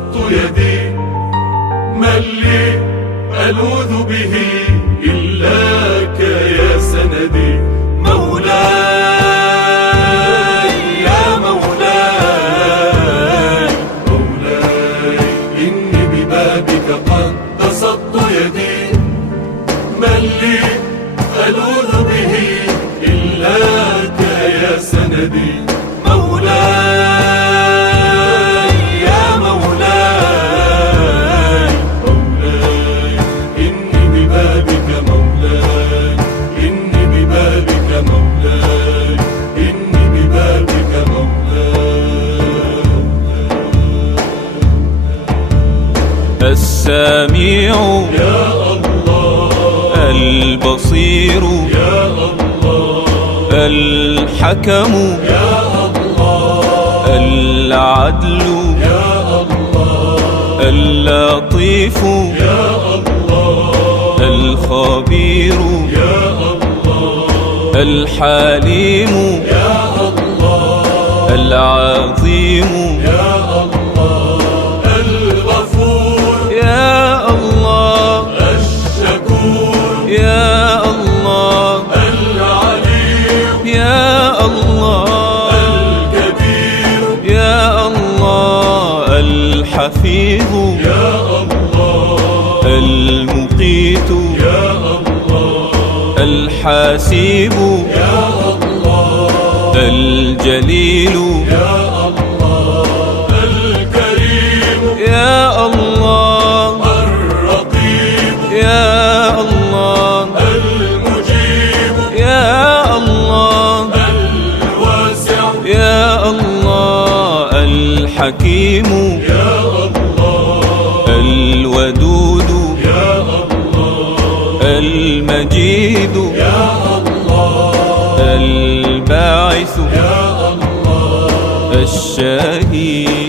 بسطت يدي، من لي ألوذ به إلاك يا سندي. مولاي يا مولاي، مولاي إني ببابك قد بسطت يدي، من لي ألوذ به إلاك يا سندي. مولاي يا مولاي، مولاي إني ببابك مولاي، إني ببابك مولاي، إني ببابك مولاي. السميع يا الله، البصير يا الله، الحكم يا الله، العدل يا الله، اللطيف يا الله، الخبير يا الله، الحليم يا الله، العظيم يا الله، الغفور يا الله، الشكور يا الله، العليم يا الله، الكبير يا الله، الحفيظ يا الله، المقيت يا الله، الحاسب يا الله، الجليل يا الله، الكريم يا الله، الرقيب يا الله، المجيب يا الله، الواسع يا الله، الحكيم يا الله، الودود يا الله، المجيد يا الله، الباعث يا الله، الشهيد.